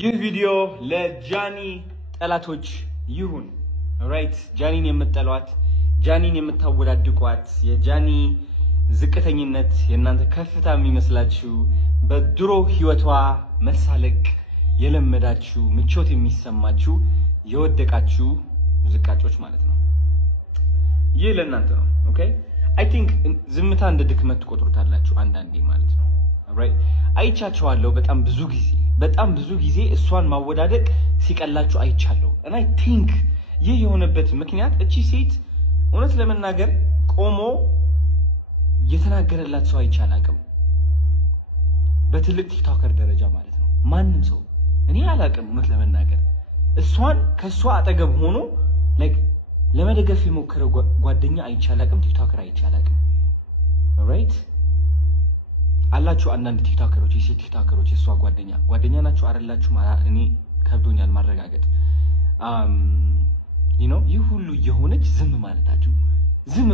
ይህ ቪዲዮ ለጃኒ ጠላቶች ይሁን። ራይት ጃኒን የምትጠሏት፣ ጃኒን የምታወዳድቋት፣ የጃኒ ዝቅተኝነት የእናንተ ከፍታ የሚመስላችሁ፣ በድሮ ህይወቷ መሳለቅ የለመዳችሁ፣ ምቾት የሚሰማችሁ የወደቃችሁ ዝቃጮች ማለት ነው። ይህ ለእናንተ ነው። ኦኬ አይ ቲንክ ዝምታ እንደ ድክመት ትቆጥሩታላችሁ አንዳንዴ ማለት ነው። ራይት አይቻቸዋለሁ በጣም ብዙ ጊዜ እሷን ማወዳደቅ ሲቀላችሁ አይቻለሁ። እና አይ ቲንክ ይህ የሆነበት ምክንያት እቺ ሴት እውነት ለመናገር ቆሞ የተናገረላት ሰው አይቻላቅም። በትልቅ ቲክቶከር ደረጃ ማለት ነው። ማንም ሰው እኔ አላቅም እውነት ለመናገር እሷን ከሷ አጠገብ ሆኖ ላይክ ለመደገፍ የሞከረ ጓደኛ አይቻላቅም፣ ቲክቶከር አይቻላቅም። ራይት አላችሁ አንዳንድ ቲክቶከሮች፣ የሴት ቲክቶከሮች የሷ ጓደኛ ናችሁ አይደላችሁ? እኔ ከብዶኛል ማረጋገጥ። ይህ ሁሉ የሆነች ዝም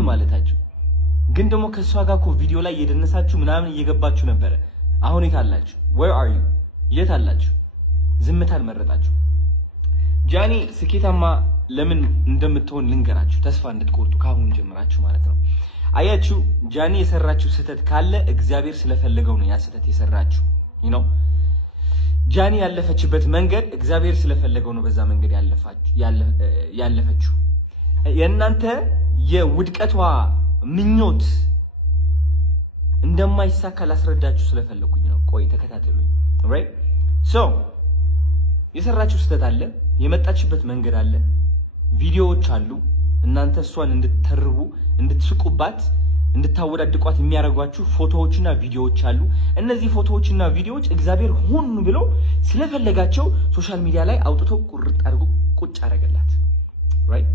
ማለታችሁ ግን ደግሞ ከሷ ጋር እኮ ቪዲዮ ላይ የደነሳችሁ ምናምን እየገባችሁ ነበረ። አሁን የት አላችሁ? where are you? የት አላችሁ? ዝምታን መረጣችሁ። ጃኒ ስኬታማ ለምን እንደምትሆን ልንገራችሁ፣ ተስፋ እንድትቆርጡ ካሁን ጀምራችሁ ማለት ነው። አያችሁ ጃኒ የሰራችሁ ስህተት ካለ እግዚአብሔር ስለፈለገው ነው ያ ስህተት የሰራችሁ። ጃኒ ያለፈችበት መንገድ እግዚአብሔር ስለፈለገው ነው በዛ መንገድ ያለፈችው። የእናንተ የውድቀቷ ምኞት እንደማይሳካ ላስረዳችሁ ስለፈለኩኝ ነው። ቆይ ተከታተሉኝ። ራይት ሶ የሰራችሁ ስህተት አለ፣ የመጣችበት መንገድ አለ፣ ቪዲዮዎች አሉ። እናንተ እሷን እንድትተርቡ፣ እንድትስቁባት፣ እንድታወዳድቋት የሚያደርጓችሁ ፎቶዎችና ቪዲዮዎች አሉ። እነዚህ ፎቶዎችና ቪዲዮዎች እግዚአብሔር ሆን ብሎ ስለፈለጋቸው ሶሻል ሚዲያ ላይ አውጥቶ ቁርጥ አድርጎ ቁጭ አደረገላት። ራይት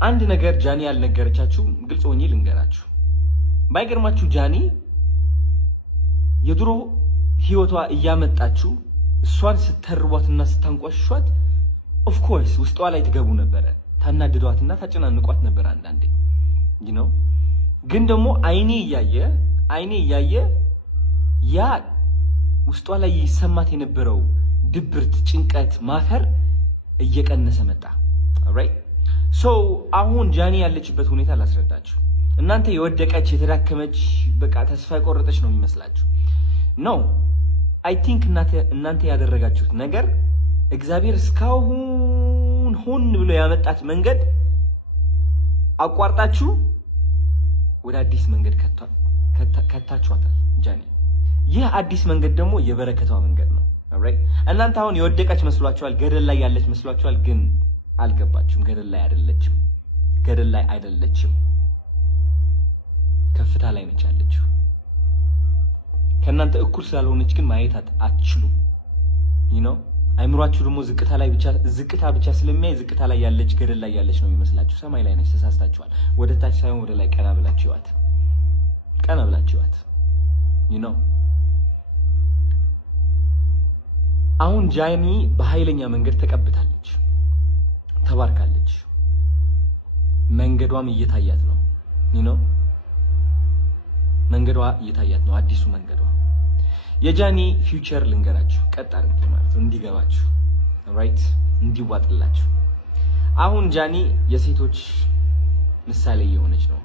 አንድ ነገር ጃኒ ያልነገረቻችሁ ግልጽ ሆኜ ልንገራችሁ። ባይገርማችሁ ጃኒ የድሮ ህይወቷ እያመጣችሁ እሷን ስተርቧትና ስታንቋሽሿት ኦፍ ኮርስ ውስጧ ላይ ትገቡ ነበረ፣ ታናድዷትና ታጨናንቋት ነበር አንዳንዴ ግን ደግሞ አይኔ እያየ ያ ውስጧ ላይ ይሰማት የነበረው ድብርት፣ ጭንቀት፣ ማፈር እየቀነሰ መጣ። ራይት ሶ አሁን ጃኒ ያለችበት ሁኔታ ላስረዳችሁ። እናንተ የወደቀች የተዳከመች በቃ ተስፋ የቆረጠች ነው የሚመስላችሁ። ኖ አይ ቲንክ እናንተ ያደረጋችሁት ነገር እግዚአብሔር እስካሁን ሆን ብሎ ያመጣት መንገድ አቋርጣችሁ ወደ አዲስ መንገድ ከታችኋታል ጃኒ። ይህ አዲስ መንገድ ደግሞ የበረከቷ መንገድ ነው። ኦልራይት እናንተ አሁን የወደቀች መስሏችኋል፣ ገደል ላይ ያለች መስሏችኋል፣ ግን አልገባችሁም። ገደል ላይ አይደለችም፣ ከፍታ ላይ ነች ያለችው። ከእናንተ እኩል ስላልሆነች ግን ማየት አትችሉም። አይምሯችሁ ደግሞ ዝቅታ ብቻ ስለሚያይ ዝቅታ ላይ ያለች ገደል ላይ ያለች ነው የሚመስላችሁ። ሰማይ ላይ ነች፣ ተሳስታችኋል። ወደ ታች ሳይሆን ወደ ላይ ቀና ብላችኋት አሁን ጃኒ በኃይለኛ መንገድ ተቀብታለች፣ ተባርካለች። መንገዷም እየታያት ነው። መንገዷ እየታያት ነው፣ አዲሱ መንገዷ። የጃኒ ፊውቸር ልንገራችሁ ቀጥ አድርጌ ማለት ነው እንዲገባችሁ፣ ራይት እንዲዋጥላችሁ። አሁን ጃኒ የሴቶች ምሳሌ የሆነች ነው